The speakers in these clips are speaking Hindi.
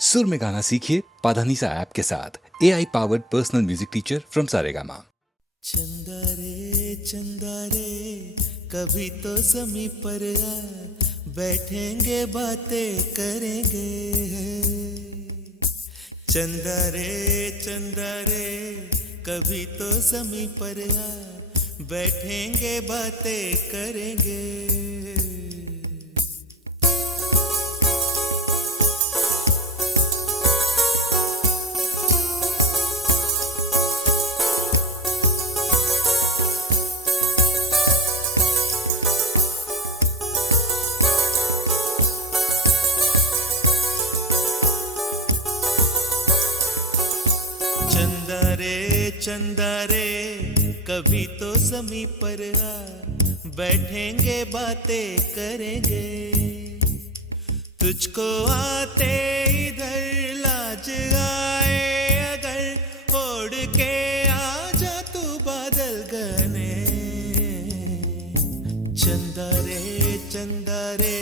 सुर में गाना सीखिए पाधानीसा ऐप के साथ। AI powered personal music teacher from Saregama. चंदा रे कभी तो ज़मीं पर आ, बैठेंगे बातें करेंगे। चंदा रे कभी तो ज़मीं पर आ, बैठेंगे बातें करेंगे। चंदा रे कभी तो ज़मीं पर आ, बैठेंगे बातें करेंगे। तुझको आते इधर लाज आए अगर, ओढ़ के आ जा तू बादल घने। चंदा रे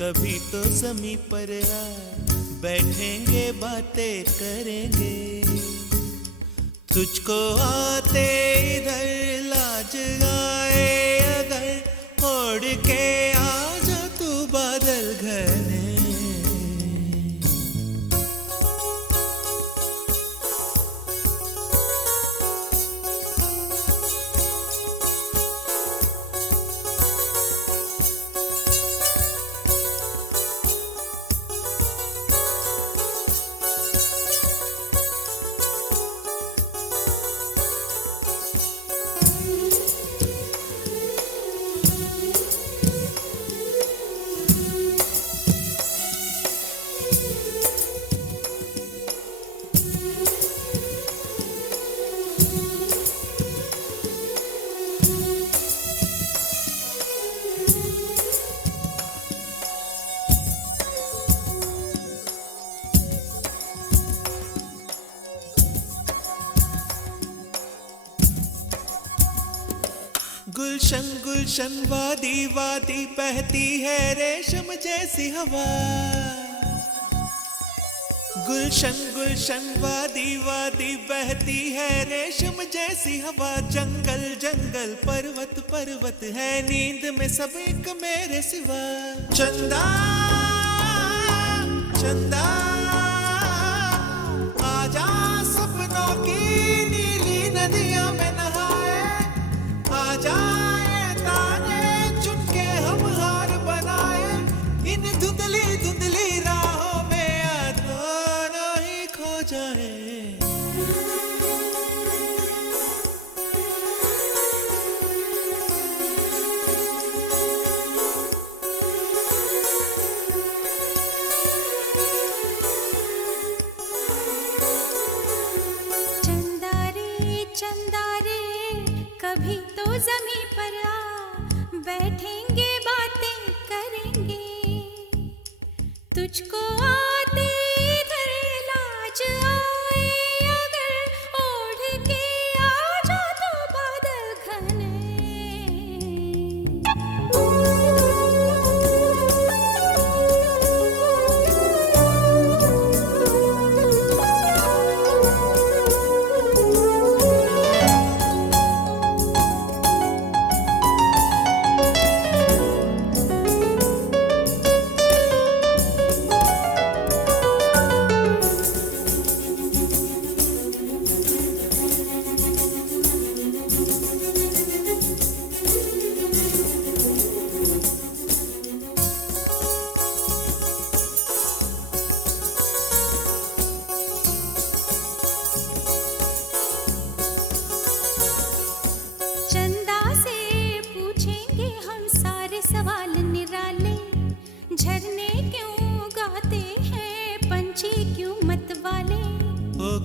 कभी तो ज़मीं पर आ, बैठेंगे बातें करेंगे। तुझको आते इधर लाज आए अगर, ओढ़ के आ जा तू बादल घने। गुलशन वादी वादी बहती है रेशम जैसी हवा। गुलशन वादी वादी बहती है रेशम जैसी हवा। जंगल पर्वत है नींद में सब एक मेरे सिवा। चंदा आजा सपनों की नीली नदियों में नहाए। आजा धुंधली राहों में आना ही खो जाए। चंदा रे कभी तो ज़मीं पर आ, बैठेंगे बातें करेंगे। तुझको आते इधर लाज आए अगर, ओढ़ के आ जा तू बादल घने।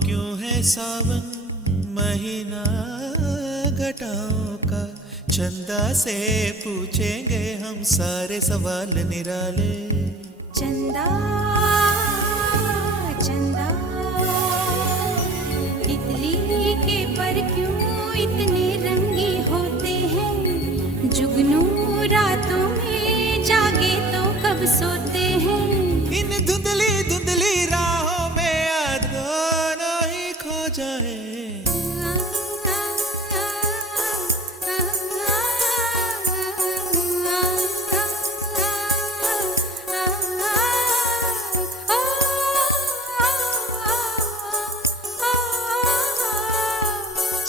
क्यों है सावन महीना घटाओं का। चंदा से पूछेंगे हम सारे सवाल निराले। चंदा तितली के पर क्यों इतने रंगी होते हैं। जुगनू रातों में जागे तो कब सोते हैं। इन धुंधली रात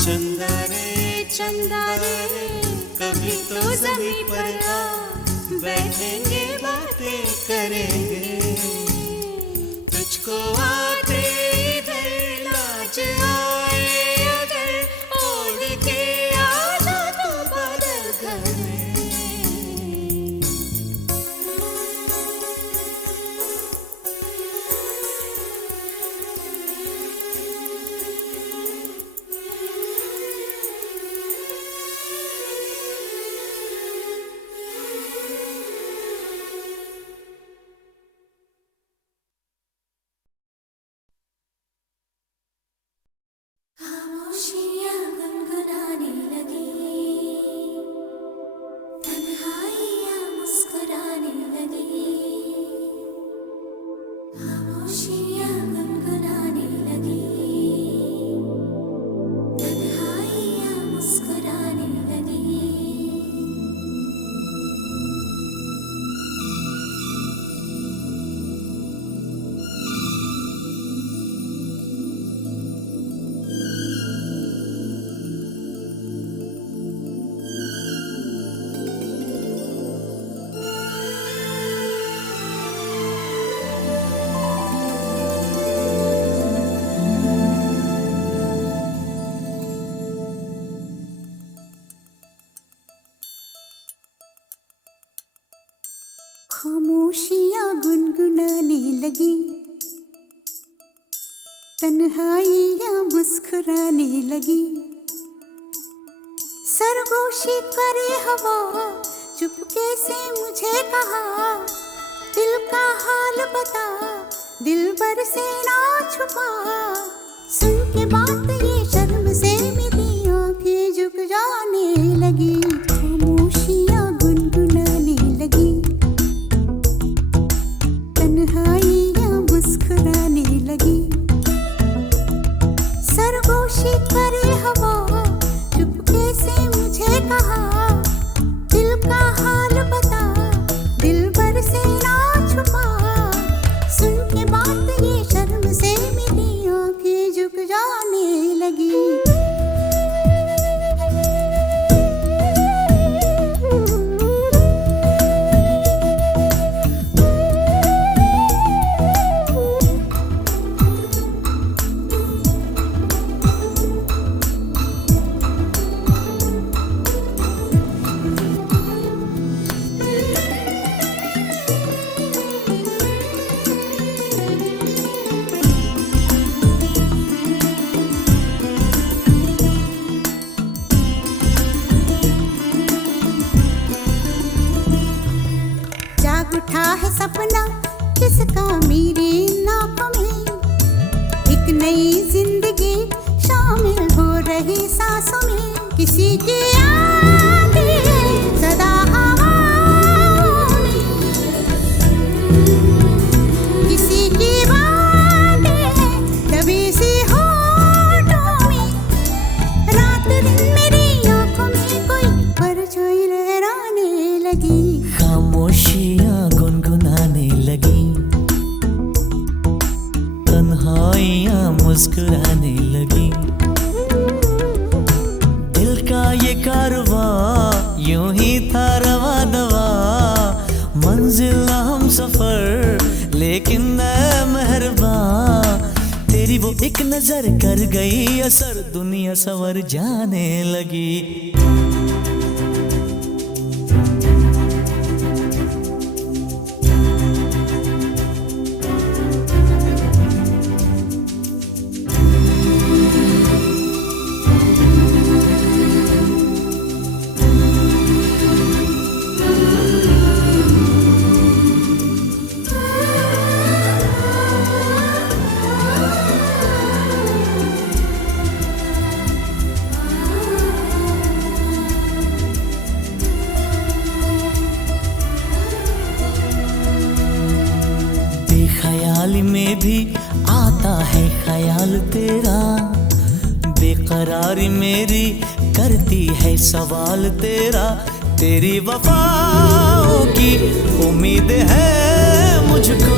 चंदा रे चंदा रे कभी तो जमीन पर आ, बैठेंगे बातें करेंगे, तुझको आते इधर लाज आए अगर, ओढ़ के आ जा तू बादल घर में। खामोशियाँ गुनगुनाने लगी, तन्हाइयाँ मुस्कुराने लगी। खामोशियाँ गुनगुनाने लगी, तन्हाइयाँ मुस्कुराने लगी। खामोशियाँ गुनगुनाने लगी, तन्हाइयाँ मुस्कुराने लगी। सरगोशी करे हवा, चुपके से मुझे कहा, दिल का हाल बता, दिल भर से ना छुपा। सुन के बात ये शर्म से मेरी आंखें झुक जाने लगी। खामोशियाँ गुनगुनाने लगी, तन्हाइयाँ मुस्कुराने लगी। सरगोशी करे हवा, चुपके से मुझे कहा, दिल का हाल बता, दिल भर से ना छुपा। सुन के बात ये शर्म से मेरी आंखें झुक जाने लगी। जाग उठा है सपना किसका मेरी नाकों में, एक नई जिंदगी शामिल हो रही सांसों में। किसी की आंधी सदा हवाओं में, किसी की बातें दबी सी होठों में। रात दिन मेरी आंखों में कोई परछाई लहराने लगी। खामोशियाँ गुनगुनाने लगी, तन्हाइयाँ मुस्कुराने लगी। दिल का ये कारवां यूं ही था रवा दवा, मंजिल हम सफर लेकिन ऐ मेहरबां, तेरी वो एक नजर कर गई असर, दुनिया संवर जाने लगी। ख्याल में भी आता है ख्याल तेरा, बेकरारी मेरी करती है सवाल तेरा। तेरी वफाओं की उम्मीद है मुझको,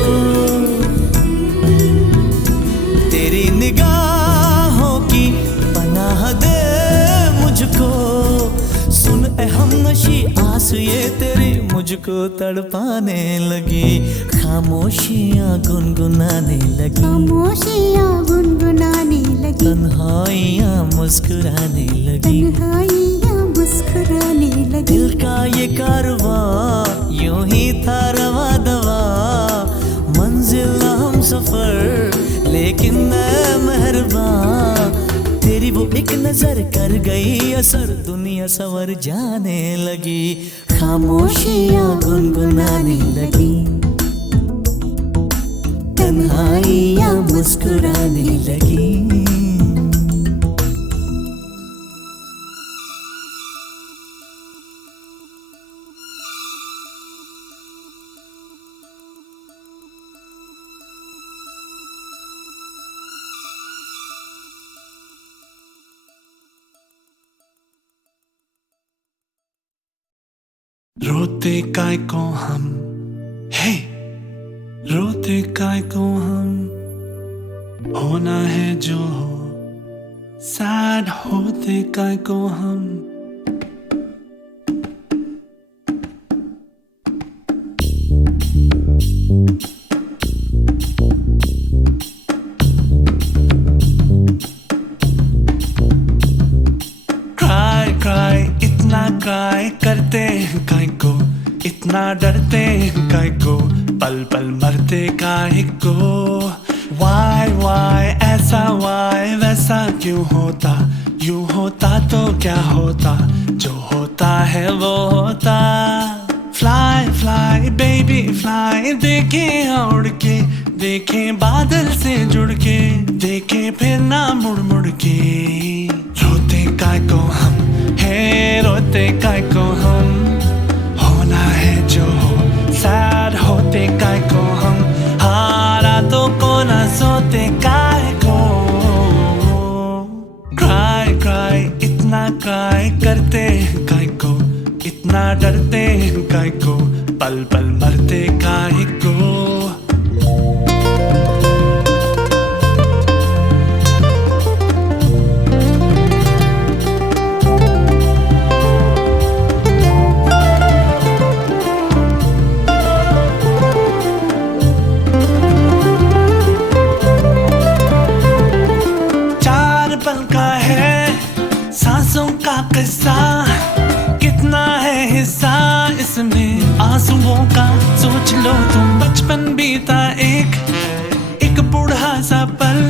तेरी निगाहों की पनाह दे मुझको तड़पाने लगी, खामोशियाँ गुनगुनाने लगी, खामोशियाँ गुनगुनाने लगी, तन्हाइयाँ मुस्कुराने लगी, तन्हाइयाँ मुस्कुराने लगी। दिल का ये कारवां यूं ही था रवा दवा, मंजिल हम सफर लेकिन मैं मेहरबान, तेरी वो एक नजर कर गई असर, दुनिया सवर जाने लगी, खामोशियाँ गुनगुनाने लगी, तन्हाइयाँ मुस्कुराने लगी। रोते काय को हम, हे रोते काय को हम, होना है जो हो, सैड होते काय को हम। क्राई इतना क्राई करते हैं काय को, इतना डरते हैं काय को, पल पल मरते काय को। वाई ऐसा वाई वैसा क्यों होता, यूं होता तो क्या होता, जो होता है वो होता। फ्लाई फ्लाई बेबी फ्लाई, देखे उड़ के, देखे बादल से जुड़ के, देखे फिर ना मुड़ मुड़ के। रोते काय को हम, हे रोते काय को हम, होना है जो हो, सैड होते काय को हम, हारा तो को ना सोते काय को। क्राई इतना क्राई करते हैं काय को, इतना डरते हैं काय को, पल पल मरते काय को। सांसों का किस्सा कितना है हिस्सा इसमें आंसुओं का, सोच लो तुम। बचपन बीता एक बूढ़ा सा पल,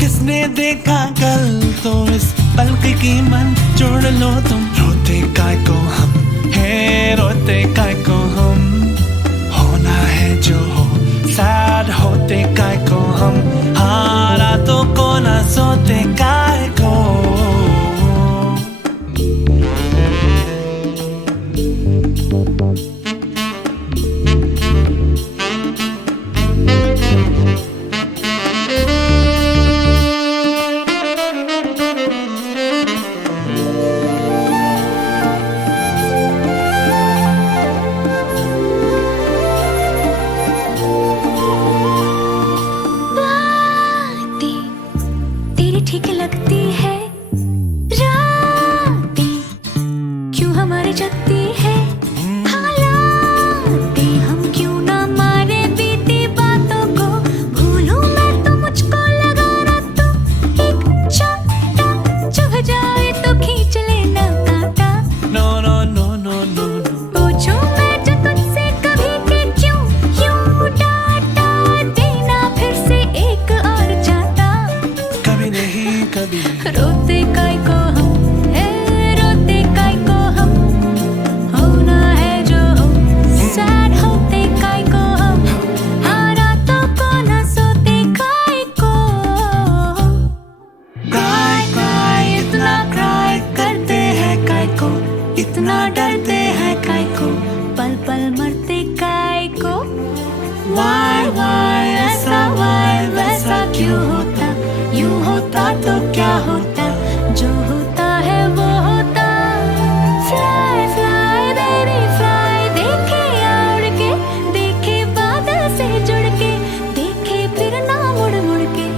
किसने देखा कल, तो इस पल की कीमत जोड़ लो तुम। रोते काय को हम, हे रोते काय को हम, होना है जो हो, सैड होते काय को हम, हारा तो को ना सोते काय को। ठीक लगती है रातें, क्यों हमारी जगती है हालातें, हम क्यों ना मारे बीती बातों को, भूलूं मैं तो मुझको लगा रातों, एक चाटा चुभ जाए तो खींच लेना कांटा। No no no no no no, पूछूं मैं जो तुझसे कभी कि क्यों यूं डांटा देना फिर से एक और चाटा। कभी नहीं कभी नहीं। रोते काय को हम, हे रोते काय को हम, होना है जो हो, सैड होते काय को हम, हारा तो को ना सोते काय को। क्राई इतना क्राई करते हैं काय को, इतना डरते हैं काय को, पल पल मरते काय को। वाई ऐसा वाई वैसा क्यों होता, यूं होता तो क्या होता, जो होता है वो होता। फ्लाई फ्लाई बेबी फ्लाई, देखे उड़ के, देखे बादल से जुड़ के, देखे फिर ना मुड़ मुड़ के।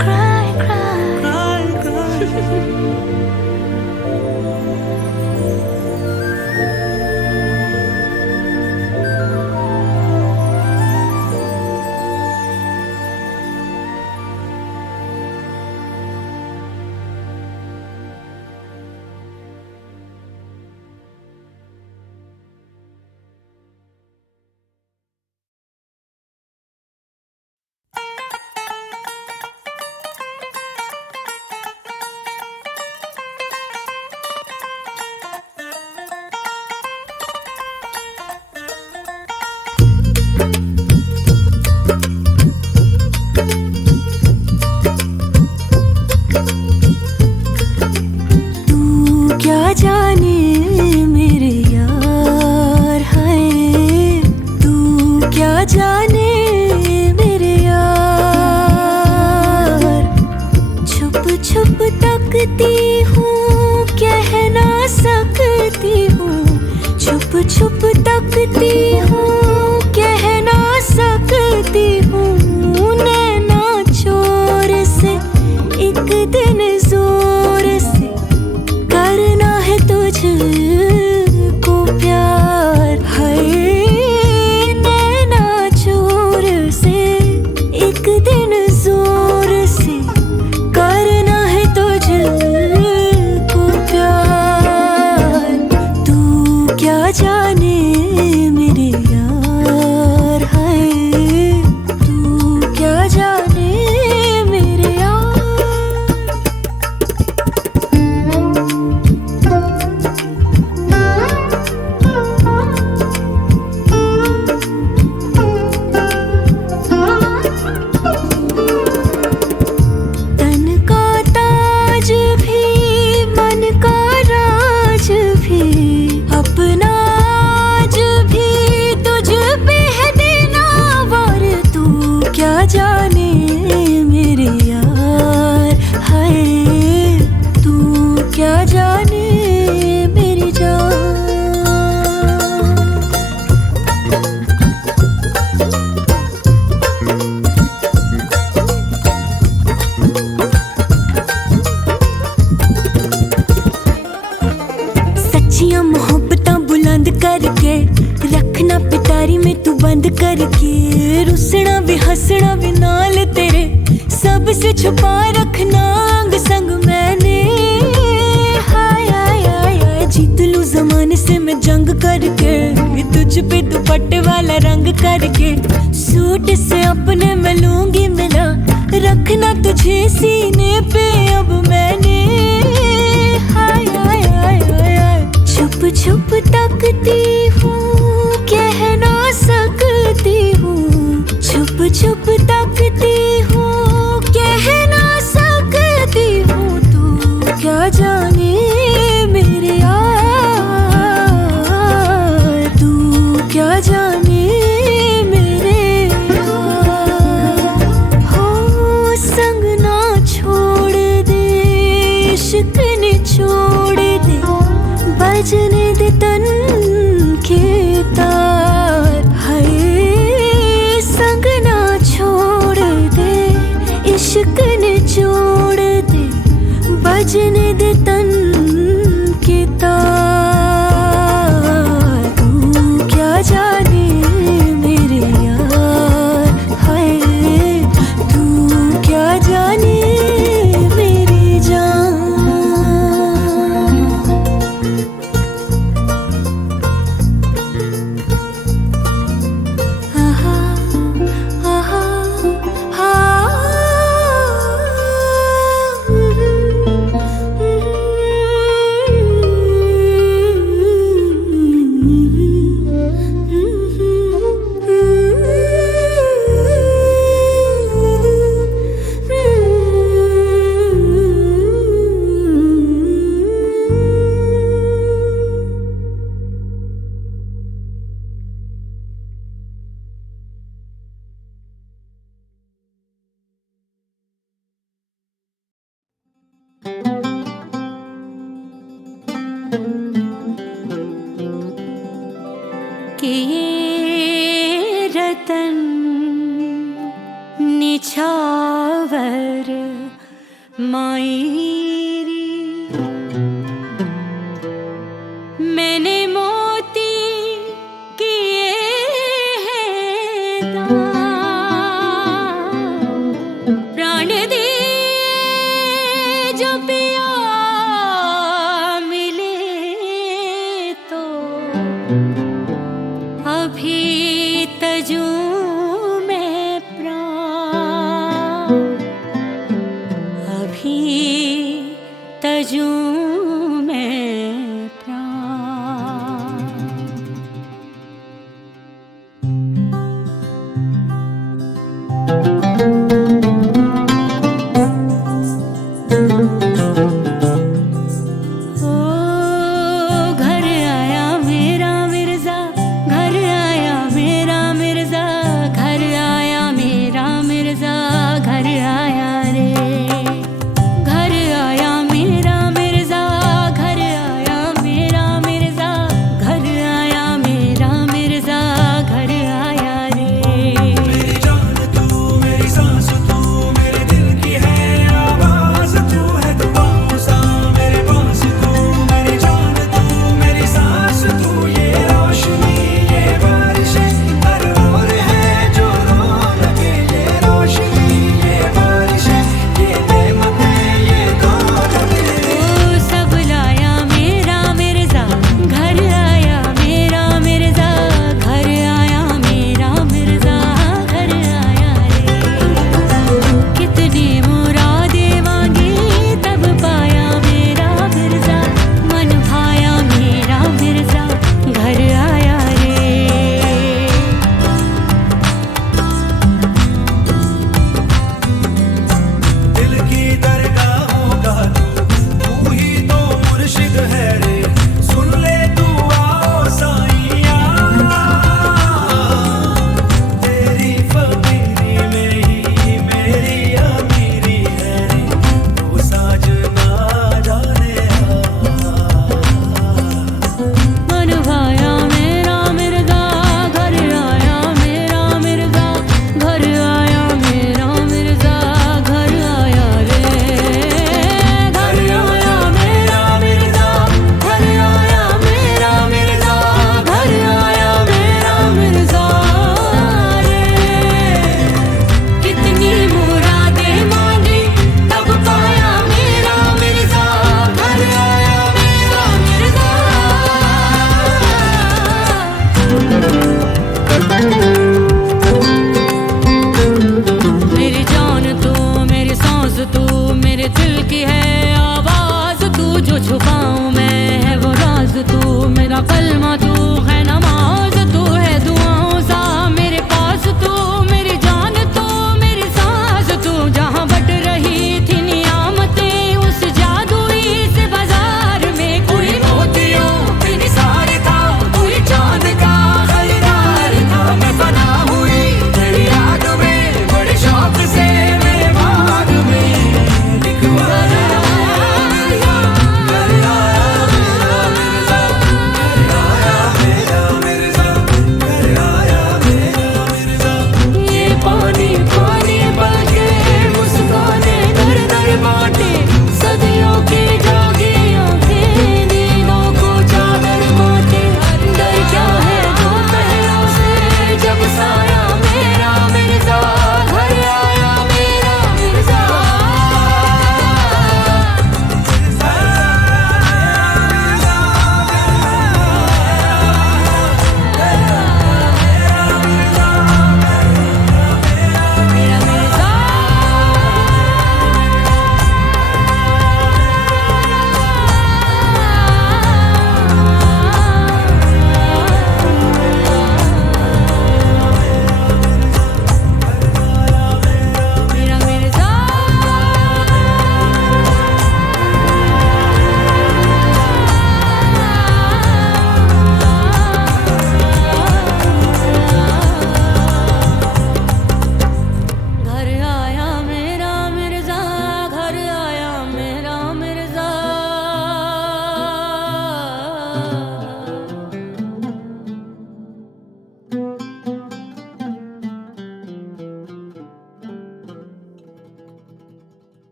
Cry क्या जाने मेरे यार है, तू क्या जाने मेरे यार। छुप छुप तकती हूँ, कह ना सकती हूँ, छुप छुप तकती हूँ, कह ना सकती हूँ। नैना चोर से एक दिन जोर से करना है तुझको प्यार है। नैना चोर से एक दिन जोर से करना है तुझको प्यार। तू क्या जाने मेरे यार है, तू क्या जाने मेरे यार। तन का ताज भी मन का राज भी अपना आज भी तुझ पे है देना वार। तू क्या जाने मेरे यार है, तू क्या जाने मेरी जान। सच्चियां मोहब्बतां बुलंद करके रखना पिटारी में तू बंद करके। रुसना भी हंसना भी नाल तेरे सबसे छुपा रखना अंग संग मैंने। हाय हाय हाय हाय जीत लूं जमाने से मैं जंग करके, तुझ पे दुपट्टे वाला रंग करके। सूट से अपने मैं लूंगी मिला, रखना तुझे सीने पे अब मैंने। हाय हाय हाय हाय हाय छुप छुप तकती हूँ, कह ना सकती हूँ, छुप छुप तकती हूँ, कह ना सकती हूँ। तू क्या जाने मेरे यार, तू क्या जाने मेरे यार। हो संग ना छोड़ दे, इश्क ने छोड़ दे, बजने दे तन के तार है। संग ना छोड़ दे, इश्क ने छोड़ दे, बजने दे तन के तार। तू क्या जाने मेरे यार है, तू क्या जाने मेरी जान। आहा आहा कि ये रतन निछावर मायरी मैंने मोती किए हैं दान। प्राण दिए जो पिया मिले तो अभी तजू में प्राण, अभी तजू में प्राण। ओ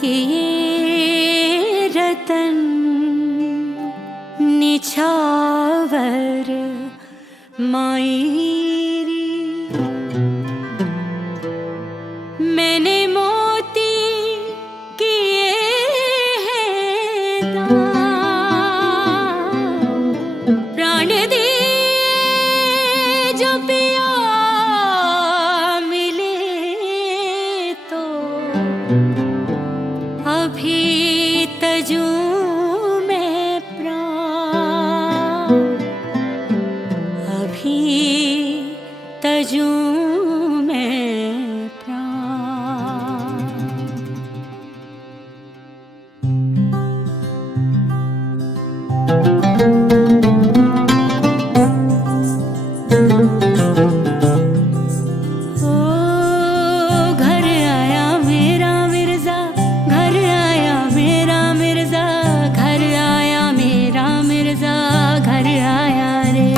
कि ये रतन निछावर मायरी मैंने मोती किए हैं दान प्राण दिए जो पिया मिले तो अभी तजूं में प्राण अभी तजूं में प्राण ओ घर आया मेरा मिर्जा घर आया मेरा मिर्जा घर आया मेरा मिर्जा घर आया रे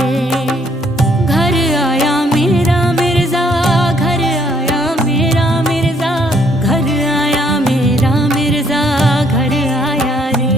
घर आया मेरा मिर्जा घर आया मेरा मिर्जा घर आया मेरा मिर्जा घर आया रे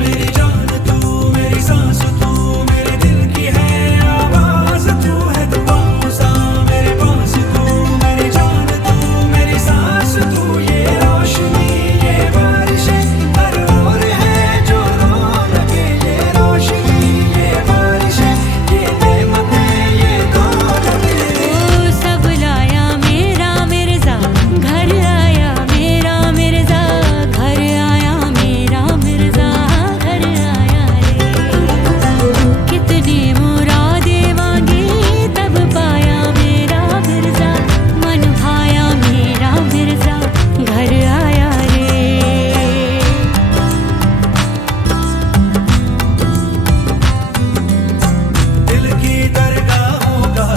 मेरी जान तू मेरी सांस तू मेरे दिल की है आवाज तू है दुआओं सा मेरे पास तू मेरी जान तू मेरी सांस तू ये रोशनी ये बारिशें हर ओर है जो रौनक ये रोशनी ये बारिशें ये नेमतें ये दौलत ओ सब लाया मेरा मिर्जा घर आया मेरा मिर्जा घर आया मेरा मिर्जा घर आया रे कितनी मुरादें मांगी तब पाया मेरा मिर्जा मन भाया मेरा मिर्जा घर आया रे दिल की दरगाहों का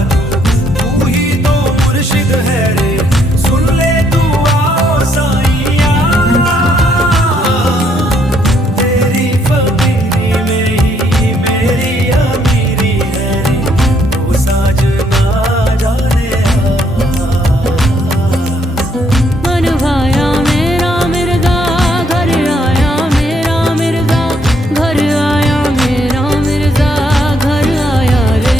तू ही तो मुर्शिद है रे सुन ले तू आओ साईया तेरी फकीरी में ही मेरी अमीरी है रे तू साजना जाने मन भाया मेरा मिर्जा घर आया मेरा मिर्जा घर आया मेरा मिर्जा घर आया रे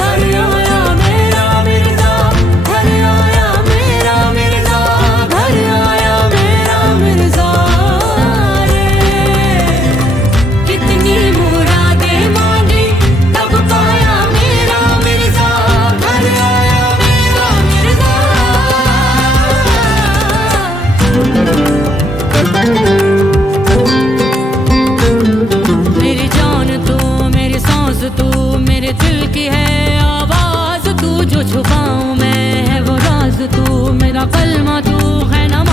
घर आया मेरा मिर्जा घर आया मेरा मिर्जा घर आया मेरा मिर्जा रे कितनी मुरादें मांगी तब पाया मेरा मिर्जा घर आया मेरा मिर्जा मेरी जान तू मेरी सांस तू मेरे दिल की है आवाज तू जो छुपाऊं मैं है वो राज तू मेरा कलमा तू है नमाज